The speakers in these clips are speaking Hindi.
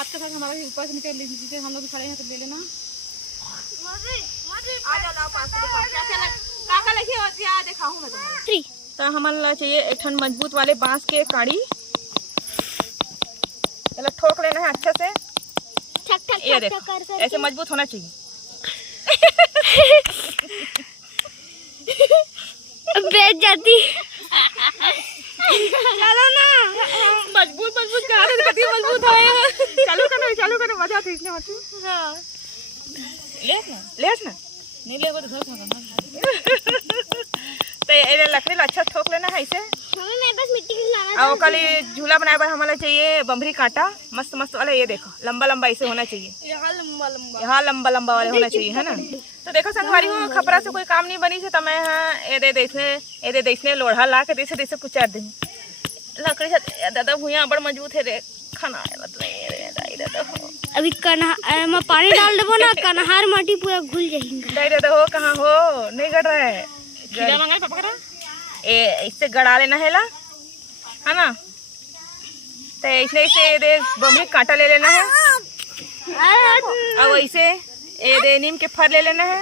रात का साथ हमारा ऊपर से निकल लीजिए, हम लोग भी खड़े हैं तो ले लेना। आ जाओ लाओ पास क्या लिखी होती है दिखाऊं मैं तुम्हें। तो हमारा चाहिए एक ठन मजबूत वाले बांस के काड़ी, मतलब ठोक लेना है अच्छा से। ये देखो ऐसे मजबूत होना चाहिए। बैठ जाती। चलो ना, मजबूत कहाँ से दिखती है, मजबूत है। चालू करो मजा आती है इसलिए मत। हाँ ले ना नहीं ले वो तो घर का तो ये लकड़ी ला अच्छा ठोक लेना है ऐसे। मम्मी मेरे पास मिट्टी खिलाना और कल झूला बनाए पर हमारा चाहिए बम्बरी कांटा मस्त मस्त वाला। ये देखो लंबा लंबा ऐसे होना चाहिए, यहाँ लंबा लंबा वाले होना चाहिए है ना। तो देखो संगवारी हो खपरा से कोई काम नहीं बनी से तो मैं ये दे देसने लोढ़ा ला के देसे देसे कुचार दे लकड़ी से। दादा भूया बड़ मजबूत है रे, खाना दादा हो। अभी मैं पानी डाल देबो ना, कनहार माटी पूरा घुल जाएगा। दाई दादा हो कहाँ हो, नहीं गड़ रहा है। कीड़ा मंगाए पापा करा ए इससे गड़ा लेना है ला है ना। तो इसने इसे दे बम्बरी कांटा ले लेना है और वैसे ये दे नीम के फर ले लेना है।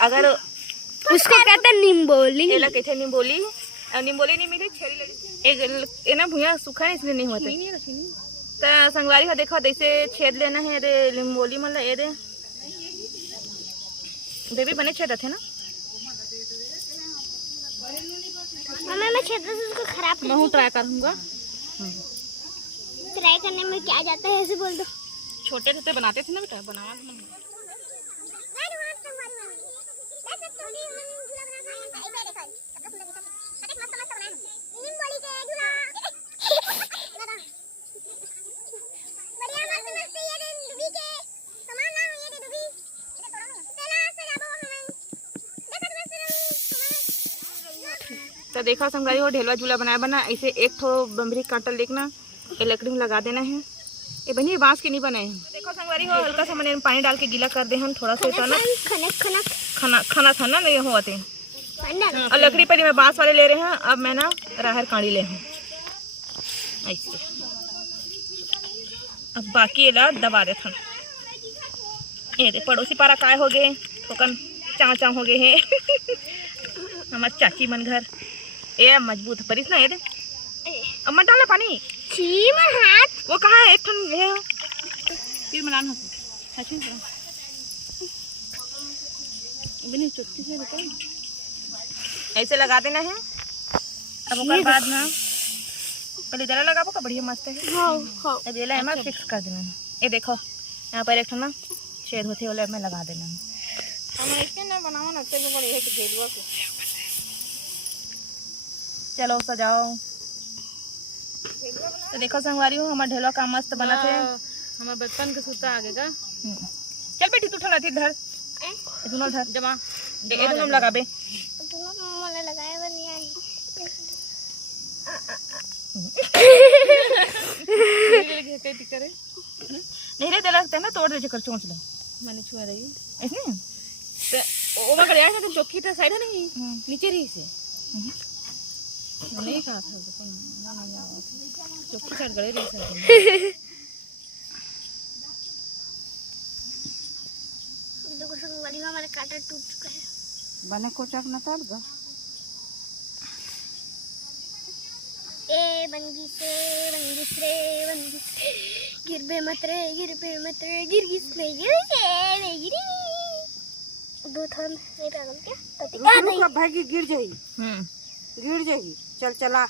अगर उसको कहते हैं निम्बोली। ये ला कहते निम्बोली, और निम्बोली नहीं मिले छेरी ले एक ना भुइया सूखा है इसलिए नहीं होता। तो संगवारी का देखो ऐसे छेद लेना है रे निम्बोली मतलब ये दे बेबी बने छेद थे ना। मम्मी मैं छेद से उसको खराब मैं ट्राई करूंगा। ट्राई करने में क्या जाता है ऐसे बोल दो। छोटे छोटे बनाते थे ना बेटा, बनावा तो देखो संगवारी हो ढेलवा झूला बनाया ऐसे एक ठो बम्बरी कांटा लेना, ये लकड़ी में लगा देना है। ये बनी बांस के नहीं बनाए हैं। देखो संगवारी हो हल्का सा मैंने पानी डाल के गीला कर दे हम थोड़ा सा ना खाना था ना नहीं होते। और लकड़ी पहले मैं बांस वाले ले रहे हैं, अब मैं ना राहर काड़ी ले हूँ ऐसे। अब बाकी ला दबा दे था। ये दे पड़ोसी पारा काय हो गए ठोकन चा हो गए है। हमारे चाची मन घर ये मजबूत परिस ना। ये दे अब मत डाले पानी हाथ वो कहाँ है एक ठन है फिर मनान हो सच्ची से बिना चुटकी से रुको ऐसे लगा देना है। अब उसके बाद ना पहले जरा लगा का बढ़िया मस्त है। हाँ अब ये ला मैं फिक्स कर देना है। ये देखो यहाँ पर एक ठन ना छेद होते वाले में लगा देना है। हम इसके ना बनावा ना ते को ये के घेरवा को चलो सजाओ। तो देखो संगवारी हो हमारा ढेलवा का मस्त बना थे। हमारे बचपन के सूता आगे का चल बेटी तू ठना थी धर दोनों धर जमा ये दोनों लगा बे मोला लगाया वो नहीं आई। नहीं रे लगता है ना तोड़ दे कर चोंच लो मैंने छुआ रही ऐसे तो ओमा कर यार तो चौकी तो साइड है नहीं नीचे रही से नहीं कहा था देखो ना चौकी साइड गड़े रही से। देखो संगवारी हमारा कांटा टूट चुका है। बने को चक ना काट गा ए बंगिस रे गिरबे मत रे गिरगिस में गिरी दो थन नहीं पागल क्या रुक भागी गिर जाएगी चल चला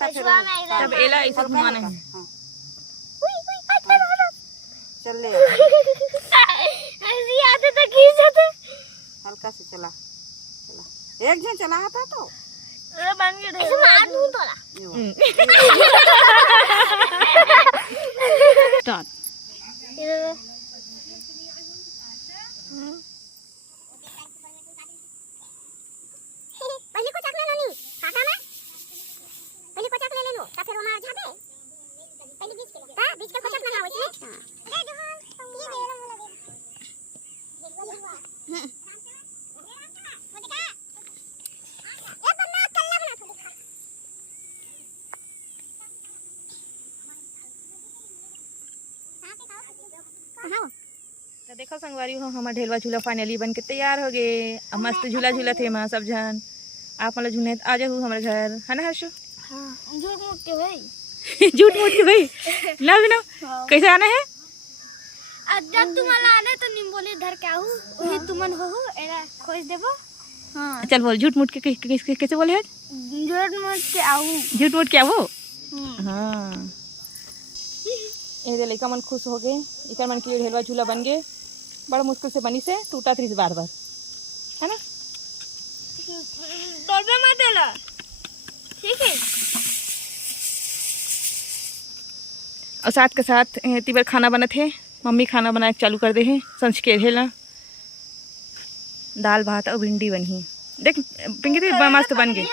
तब एला ऐसा घुमाना है। चल ले ऐसे आते तो खींच जाते हल्का से चला एक जन चला था तो बन गया ऐसे मार दूं तोला स्टार्ट पहले को चक ले लो नी काटा में पहले को चक ले लो ता फिर मार जाबे पहले बीच के ता बीच के को चक लगाओ इसमें अरे जहां ये दे रहा हूं तो देखो संगवारी हो हमारा ढेलवा झूला फाइनली बन के तैयार हो गए। अब मस्त झूला झूला थे वहाँ सब जन। आप मतलब झूले आ जाओ हमारे घर, है ना हर्षु? झूठ मूठ के भाई झूठ मूठ के भाई ना भी ना। कैसे आना है? जब तुम्हारा आने तो निम बोले धर के आऊ वही तुमन हो एरा खोज देबो। हां चल बोल झूठ मूठ के कैसे बोले है? झूठ मूठ के आऊ। झूठ मूठ क्या वो? हाँ ये लड़का मन खुश हो गए। इकर मन के लिए ढेलवा झूला बन गए। बड़ा मुश्किल से बनी से टूटा थी बार बार, है ना? डरबे मत देला, ठीक है? और साथ के साथ तीबर खाना बना थे। मम्मी खाना बनाए चालू कर दे हैं। संच के ढेला दाल भात और भिंडी बनी। देख पिंकी मस्त बन गई।